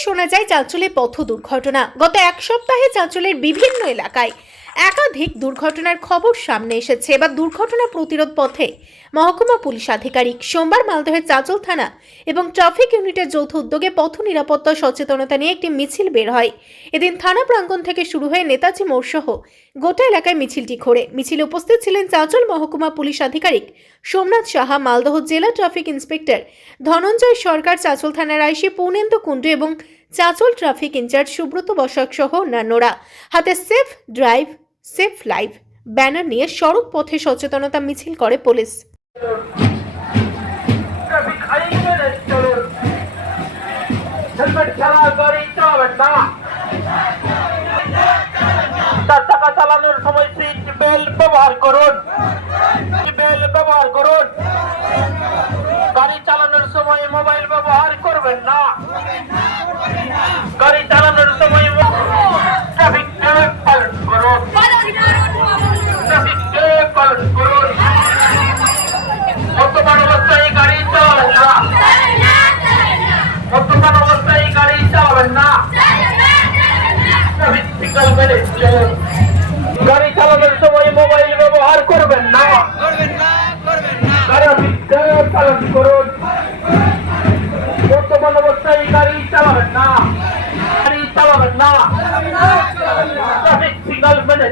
শোনা যায় চাঁচলে পথ দুর্ঘটনা গত এক সপ্তাহে চাঁচলের বিভিন্ন এলাকায় একাধিক দুর্ঘটনার খবর সামনে এসেছে। এবার দুর্ঘটনা প্রতিরোধ পথে মহকুমা পুলিশ আধিকারিক সোমবার মালদহের চাঁচল থানা এবং ট্রাফিক ইউনিটের যৌথ উদ্যোগে পথ নিরাপত্তা সচেতনতা নিয়ে একটি মিছিল বের হয়। এদিন থানা প্রাঙ্গণ থেকে শুরু হয়ে নেতাজি মোড় সহ গোটা এলাকায় মিছিলটি ঘোরে। মিছিলে উপস্থিত ছিলেন চাঁচল মহকুমা পুলিশ আধিকারিক সোমনাথ সাহা, মালদহ জেলা ট্রাফিক ইন্সপেক্টর ধনঞ্জয় সরকার, চাঁচল থানার আইসি পূর্ণেন্দু কুণ্ডু এবং চাঁচল ট্রাফিক ইনচার্জ সুব্রত বসাক সহ অন্যান্যরা। হাতে safe drive safe live banner নিয়ে সড়ক পথে সচেতনতা মিছিল করে পুলিশ। চাকা চালানোর সময় ব্যবহার করুন ব্যবহার করুন গাড়ি চালানোর সময় মোবাইল ব্যবহার করবেন না। গাড়ি চালানোর সময় মোবাইল ব্যবহার করবেন না। করুন? বর্তমান অবস্থায় গাড়ি চালাবেন না। গাড়ি চালাবেন না। ট্রাফিক সিগন্যাল মেনে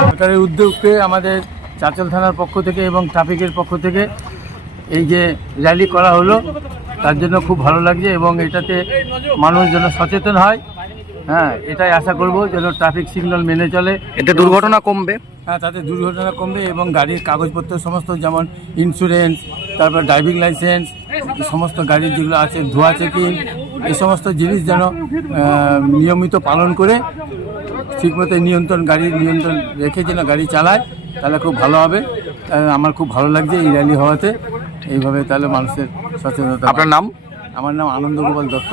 সরকারের উদ্যোগে আমাদের চাঁচল থানার পক্ষ থেকে এবং ট্রাফিকের পক্ষ থেকে এই যে র্যালি করা হলো, তার জন্য খুব ভালো লাগছে এবং এটাতে মানুষ যেন সচেতন হয়। হ্যাঁ এটাই আশা করব যেন ট্রাফিক সিগন্যাল মেনে চলে। এতে দুর্ঘটনা কমবে? হ্যাঁ তাতে দুর্ঘটনা কমবে এবং গাড়ির কাগজপত্র সমস্ত যেমন ইন্স্যুরেন্স তারপর ড্রাইভিং লাইসেন্স সমস্ত গাড়ির যেগুলো আছে ধোয়া চেকিং এই সমস্ত জিনিস যেন নিয়মিত পালন করে ঠিকমতো নিয়ন্ত্রণ গাড়ির নিয়ন্ত্রণ রেখে যেন গাড়ি চালায় তাহলে খুব ভালো হবে। আমার খুব ভালো লাগছে এই র্যালি হওয়াতে। এইভাবে তাহলে মানুষের সচেতনতা আপনার নাম? আমার নাম আনন্দ গোপাল দত্ত।